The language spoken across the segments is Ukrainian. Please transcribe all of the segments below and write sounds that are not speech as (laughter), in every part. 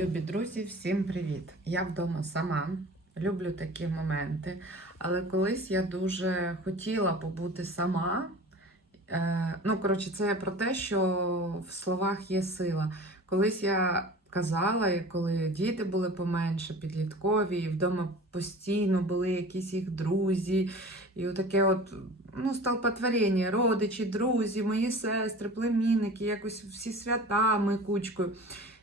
Любі друзі, всім привіт! Я вдома сама. Люблю такі моменти. Але колись я дуже хотіла побути сама. Е, ну, коротше, це про те, що в словах є сила. Колись я казала, і коли діти були поменше, підліткові, і вдома постійно були якісь їх друзі, і отаке от ну, столпотворення, родичі, друзі, мої сестри, племінники, якось всі свята ми кучкою.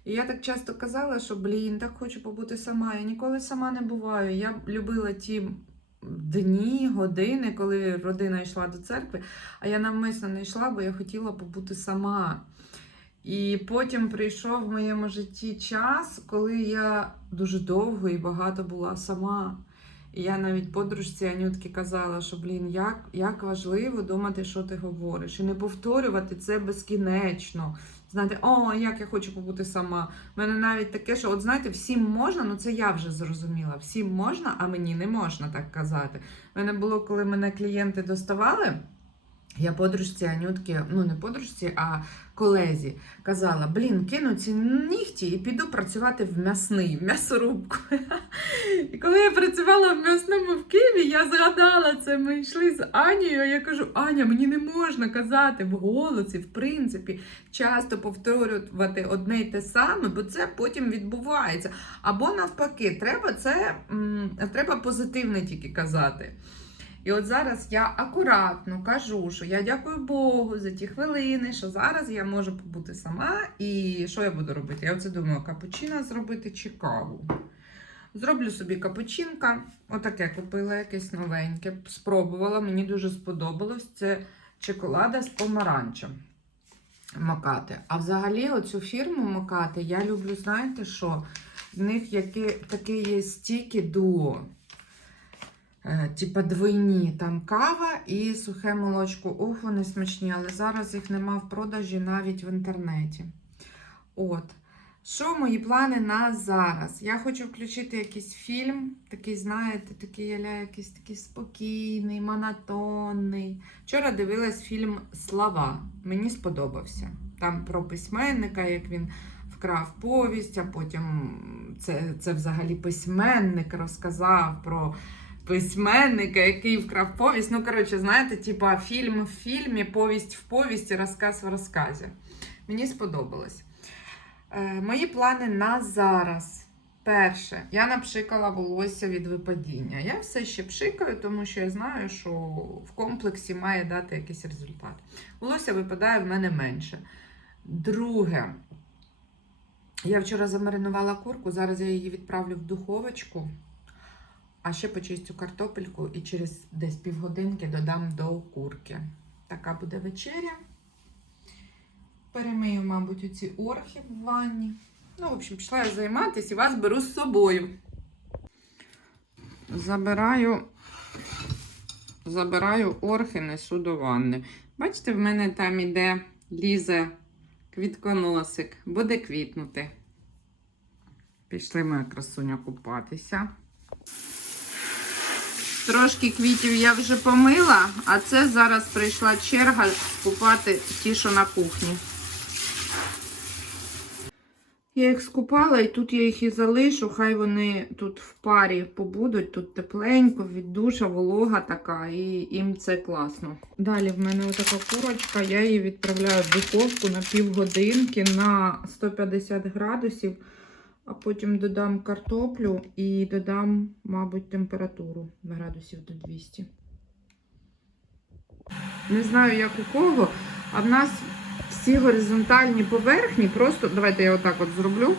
І я так часто казала, що блін, так хочу побути сама. Я ніколи сама не буваю. Я любила ті дні, години, коли родина йшла до церкви, а я навмисно не йшла, бо я хотіла побути сама. І потім прийшов в моєму житті час, коли я дуже довго і багато була сама. І я навіть подружці Анютки казала, що блін, як, як важливо думати, що ти говориш, і не повторювати це безкінечно. Знаєте, о, як я хочу побути сама. У мене навіть таке, що, от знаєте, всім можна, ну це я вже зрозуміла. Всім можна, а мені не можна так казати. У мене було, коли мене клієнти доставали. Я подружці Анютки, ну не подружці, а колезі казала: блін, кину ці нігті і піду працювати в м'ясний, в м'ясорубку. (laughs) І коли я працювала в м'ясному в Києві, я згадала це. Ми йшли з Анією. Я кажу: Аня, мені не можна казати в голосі, в принципі, часто повторювати одне й те саме, бо це потім відбувається. Або навпаки, треба це треба позитивне тільки казати. І от зараз я акуратно кажу, що я дякую Богу за ті хвилини, що зараз я можу побути сама. І що я буду робити? Я оце думаю, капучино зробити чи каву. Зроблю собі капучинка. Отаке купила якесь новеньке. Спробувала, мені дуже сподобалось. Це чоколада з помаранчем. Макати. А взагалі, оцю фірму Макати я люблю, знаєте що? В них таке є стіки дуо. Е, Типа двойні там кава і сухе молочко. Ох, вони смачні, але зараз їх нема в продажі навіть в інтернеті. От. Що мої плани на зараз? Я хочу включити якийсь фільм, такий, знаєте, такий яля, якийсь такий спокійний, монотонний. Вчора дивилась фільм Слова. Мені сподобався. Там про письменника, як він вкрав повість, а потім це, це взагалі письменник розказав про письменника, який вкрав повість. Ну, коротше, знаєте, типа фільм в фільмі, повість в повісті, розказ в розказі. Мені сподобалось. Е, мої плани на зараз. Перше, я напшикала волосся від випадіння. Я все ще пшикаю, тому що я знаю, що в комплексі має дати якийсь результат. Волосся випадає в мене менше. Друге, я вчора замаринувала курку, зараз я її відправлю в духовочку, а ще почистю картопельку і через десь півгодинки додам до курки. Така буде вечеря. Перемию, мабуть, оці орхи в ванні. Ну, в общем, пішла я займатися і вас беру з собою. Забираю, забираю орхи, несу до ванни. Бачите, в мене там іде лізе квітконосик, буде квітнути. Пішли моя красуня купатися. Трошки квітів я вже помила, а це зараз прийшла черга купати ті, що на кухні. Я їх скупала і тут я їх і залишу, хай вони тут в парі побудуть, тут тепленько, від душа, волога така, і їм це класно. Далі в мене отака курочка, я її відправляю в духовку на півгодинки на 150 градусів, а потім додам картоплю і додам, мабуть, температуру градусів до 200. Не знаю, як у кого, а в нас всі горизонтальні поверхні просто, давайте я отак от зроблю,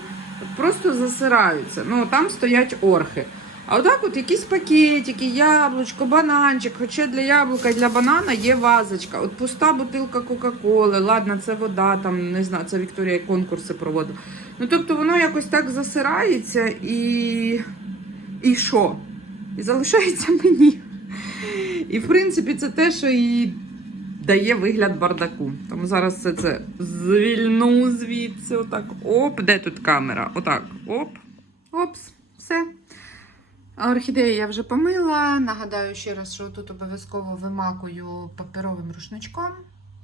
просто засираються. Ну, там стоять орхи. А отак от якісь пакетики, яблучко, бананчик. Хоча для яблука і для банана є вазочка. От пуста бутилка Кока-Коли, ладно, це вода, там, не знаю, це Вікторія конкурси проводила. Ну, тобто воно якось так засирається і. І що? І залишається мені. І в принципі, це те, що і дає вигляд бардаку. Тому зараз все це звільну звідси. Отак. Оп, де тут камера? Отак. Оп. Опс, все. Орхідеї я вже помила. Нагадаю ще раз, що тут обов'язково вимакую паперовим рушничком.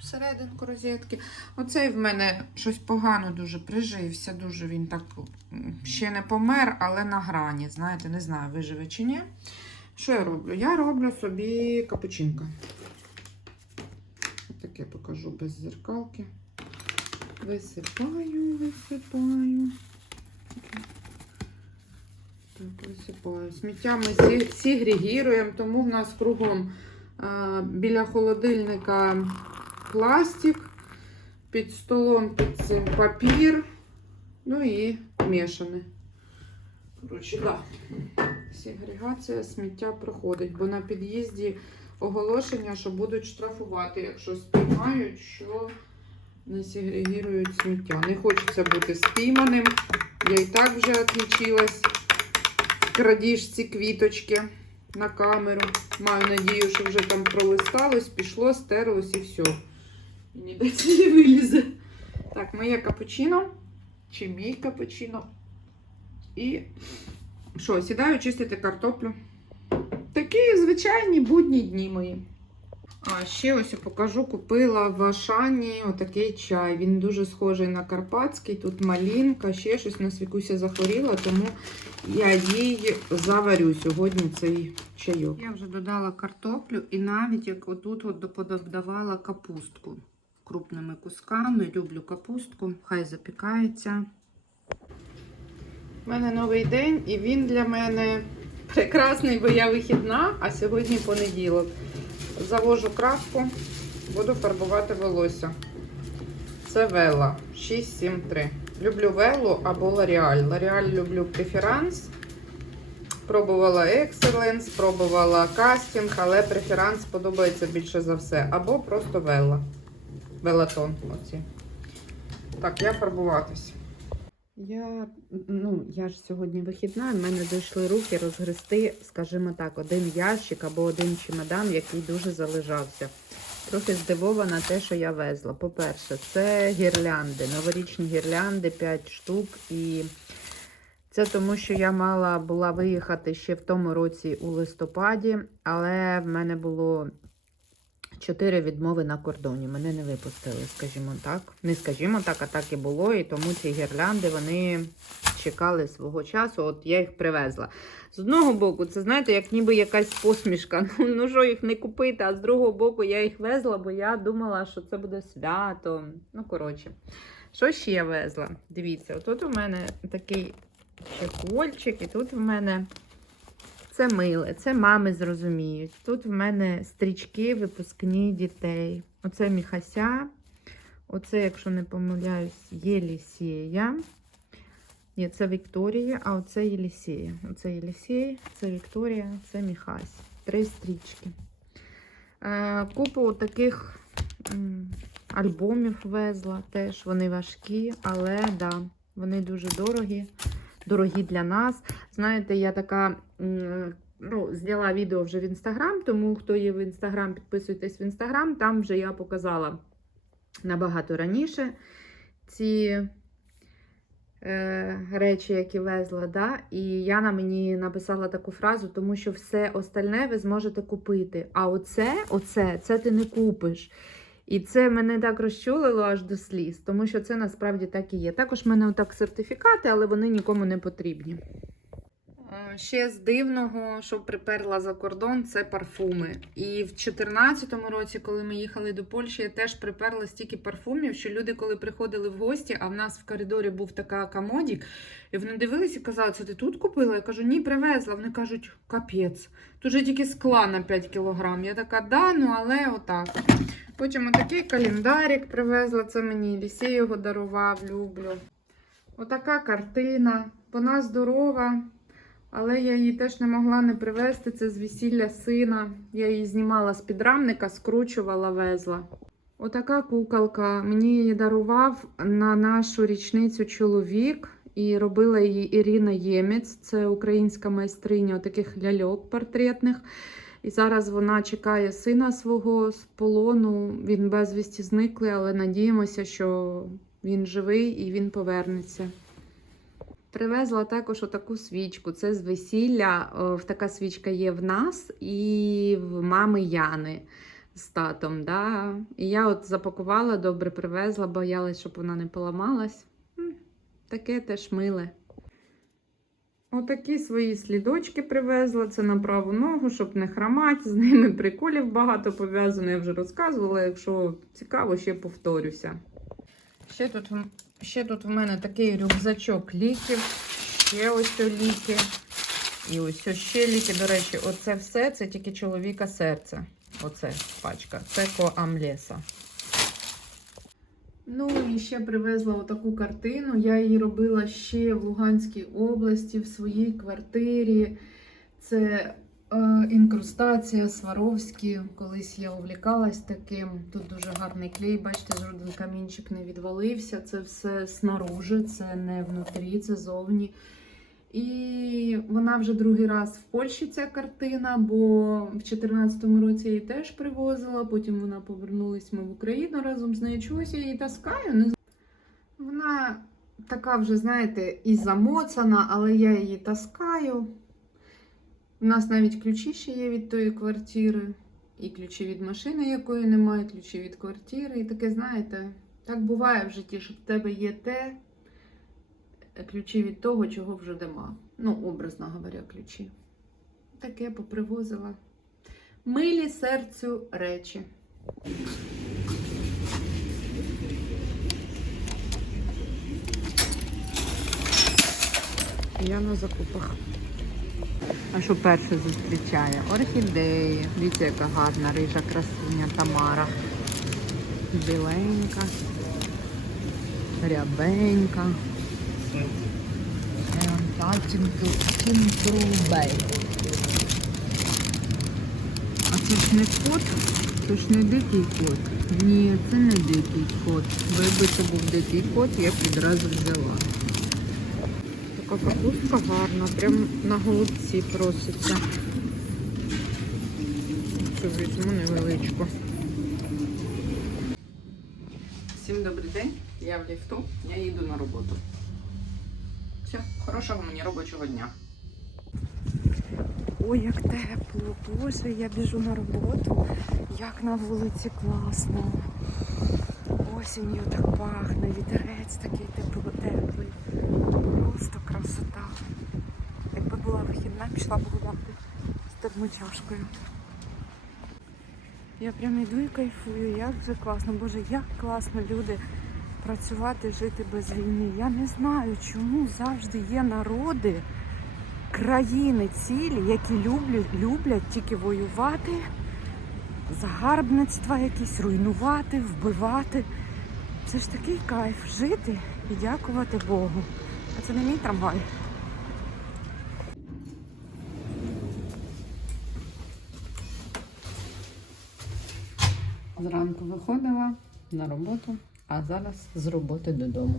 всерединку розетки. Оцей в мене щось погано дуже прижився. Дуже він так ще не помер, але на грані. Знаєте, не знаю, виживе чи ні. Що я роблю? Я роблю собі капучинка. Таке покажу без зеркалки. Висипаю, висипаю. Так. Сміття ми сі- сегрегіруємо, тому в нас кругом а, біля холодильника пластик, під столом під цим папір, ну і мішане. Коротше, да. Сегрегація сміття проходить, бо на під'їзді оголошення, що будуть штрафувати, якщо спіймають, що не сегрегірують сміття. Не хочеться бути спійманим. Я і так вже відлічилась в крадіжці квіточки на камеру. Маю надію, що вже там пролисталось, пішло, стерлось і все. І ніде не вилізе. Так, моє капучино. Чи мій капучино. І що, сідаю чистити картоплю. Такі звичайні будні дні мої. А ще ось покажу, купила в Ашані отакий чай. Він дуже схожий на карпатський. Тут малінка, ще щось на свікуся захворіла, тому я їй заварю сьогодні цей чайок. Я вже додала картоплю і навіть як отут от пододавала капустку крупними кусками. Люблю капустку, хай запікається. У мене новий день, і він для мене прекрасний, бо я вихідна, а сьогодні понеділок. Завожу краску, буду фарбувати волосся. Це Вела 673. Люблю Велу або L'Oreal. L'Oreal люблю преферанс. Пробувала Excellence, пробувала кастинг, але преферанс подобається більше за все. Або просто Вела. Велатон. Оці. Так, я фарбуватись. Я, ну, я ж сьогодні вихідна, в мене дійшли руки розгрести, скажімо так, один ящик або один чемодан, який дуже залежався. Трохи здивована те, що я везла. По-перше, це гірлянди, новорічні гірлянди, 5 штук. І це тому, що я мала була виїхати ще в тому році у листопаді, але в мене було чотири відмови на кордоні. Мене не випустили, скажімо так. Не скажімо так, а так і було. І тому ці гірлянди вони чекали свого часу. От я їх привезла. З одного боку, це знаєте, як ніби якась посмішка. (laughs) Ну, ну що їх не купити, а з другого боку, я їх везла, бо я думала, що це буде свято. Ну, коротше, що ще я везла? Дивіться, тут у мене такий чехольчик, і тут в мене. Це миле, це мами зрозуміють. Тут в мене стрічки випускні дітей. Оце Міхася. Оце, якщо не помиляюсь, Єлісія. Ні, це Вікторія, а оце Єлісія. Оце Єлісій, це Вікторія, це Міхась. Три стрічки. Е, купу таких альбомів везла теж. Вони важкі, але да, вони дуже дорогі. Дорогі для нас. Знаєте, я така ну, зняла відео вже в інстаграм, тому хто є в інстаграм, підписуйтесь в інстаграм. Там вже я показала набагато раніше ці е, речі, які везла. Да? І Яна мені написала таку фразу, тому що все остальне ви зможете купити. А оце, оце, це ти не купиш. І це мене так розчулило аж до сліз, тому що це насправді так і є. Також в мене отак сертифікати, але вони нікому не потрібні. Е, Ще з дивного, що приперла за кордон, це парфуми. І в 2014 році, коли ми їхали до Польщі, я теж приперла стільки парфумів, що люди, коли приходили в гості, а в нас в коридорі був така комодік, і вони дивилися і казали, це ти тут купила? Я кажу, ні, привезла. Вони кажуть, капець, тут же тільки скла на 5 кілограм. Я така, да, ну але отак. Потім отакий календарик привезла, це мені Лісій його дарував, люблю. Отака картина. Вона здорова, але я її теж не могла не привезти. Це з весілля сина. Я її знімала з підрамника, скручувала, везла. Отака куколка. Мені її дарував на нашу річницю чоловік. І робила її Ірина Ємець, це українська майстриня таких ляльок портретних. І зараз вона чекає сина свого з полону. Він безвісті зниклий, але надіємося, що він живий і він повернеться. Привезла також отаку свічку. Це з весілля. Така свічка є в нас і в мами Яни. з татом. Да? І я от запакувала, добре привезла, боялась, щоб вона не поламалась. Таке теж миле. Отакі свої слідочки привезла. Це на праву ногу, щоб не хромати. (laughs) З ними приколів багато пов'язано. Я вже розказувала. Якщо цікаво, ще повторюся. Ще тут, ще тут в мене такий рюкзачок ліків. Ще ось ліки. І ось ще ліки. До речі, оце все це тільки чоловіка серце. Оце пачка. Це коамлеса. Ну і ще привезла отаку картину. Я її робила ще в Луганській області, в своїй квартирі. Це е, інкрустація Сваровські. Колись я увлікалась таким. Тут дуже гарний клей. Бачите, жоден камінчик не відвалився. Це все снаружи, це не внутрі, це зовні. І вона вже другий раз в Польщі ця картина, бо в 2014 році її теж привозила. Потім вона повернулась ми в Україну разом з нею. Чогось її таскаю. Вона така вже, знаєте, і замоцана, але я її таскаю. У нас навіть ключі ще є від тої квартири, і ключі від машини, якої немає, ключі від квартири. І таке, знаєте, так буває в житті, що в тебе є те, ключі від того, чого вже нема. Ну, образно говоря, ключі. Таке попривозила. Милі серцю речі. Я на закупах. А що перше зустрічає? Орхідеї. Дивіться, яка гарна рижа красуня Тамара. Біленька, рябенька. Та Тінтрубей. А це ж не кот? Це ж не дикий кот. Ні, це не дикий кот. Бо це був дикий кот, я б відразу взяла. Така капустка гарна, прям на голубці проситься. Цю візьму невеличку. Всім добрий день, я в ліфту, я їду на роботу. Хорошого мені робочого дня. Ой, як тепло, боже, я біжу на роботу. Як на вулиці класно. Осінню так пахне, вітерець такий тепло, теплий. Просто красота. Якби була вихідна, пішла б гуляти з термочашкою. Я прям іду і кайфую, як же класно. Боже, як класно люди працювати, жити без війни. Я не знаю, чому завжди є народи, країни цілі, які люблять, люблять тільки воювати, загарбництва якісь, руйнувати, вбивати. Це ж такий кайф жити і дякувати Богу. А це не мій трамвай. Зранку виходила на роботу, а зараз з роботи додому.